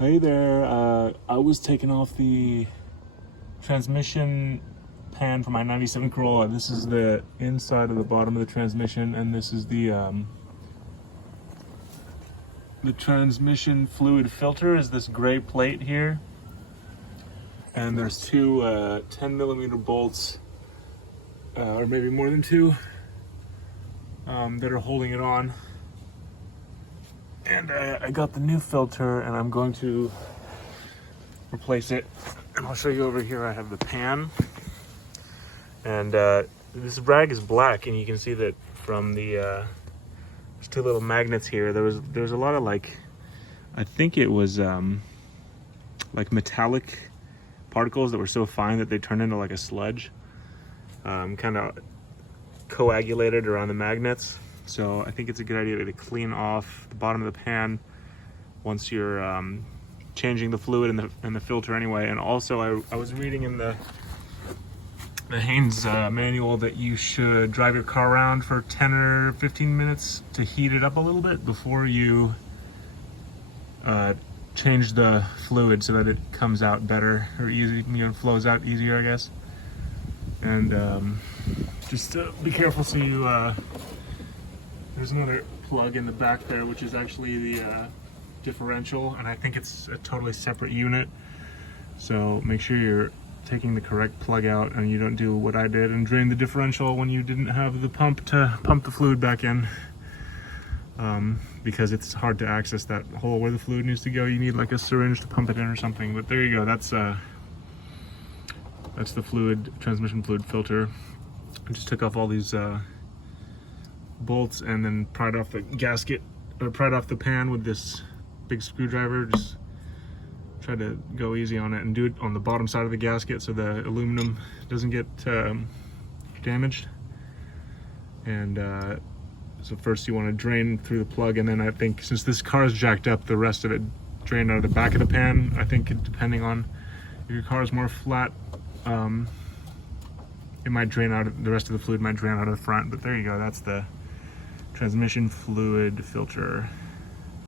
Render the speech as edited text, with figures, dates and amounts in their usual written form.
Hey there, I was taking off the transmission pan for my 97 Corolla. This is the inside of the bottom of the transmission, and this is the transmission fluid filter is this gray plate here. And there's two 10mm bolts, or maybe more than two, that are holding it on. And I got the new filter and I'm going to replace it. And I'll show you over here, I have the pan. And this rag is black, and you can see that from the, there's two little magnets here. There was a lot of I think it was like metallic particles that were so fine that they turned into like a sludge. Kind of coagulated around the magnets. So I think it's a good idea to clean off the bottom of the pan once you're changing the fluid in the filter anyway. And also I was reading in the Haynes manual that you should drive your car around for 10 or 15 minutes to heat it up a little bit before you change the fluid so that it comes out better, or easy, flows out easier, I guess. And just be careful so you there's another plug in the back there, which is actually the differential, and I think it's a totally separate unit. So make sure you're taking the correct plug out and you don't do what I did and drain the differential when you didn't have the pump to pump the fluid back in. Because it's hard to access that hole where the fluid needs to go. You need like a syringe to pump it in or something. But there you go. That's the transmission fluid filter. I just took off all these bolts and then pried off the gasket, or pried off the pan with this big screwdriver. Just try to go easy on it and do it on the bottom side of the gasket so the aluminum doesn't get damaged. And so first you want to drain through the plug, and then I think since this car is jacked up, the rest of it drained out of the back of the pan. I think depending on if your car is more flat, it might drain out, the rest of the fluid might drain out of the front. But there you go, that's the transmission fluid filter.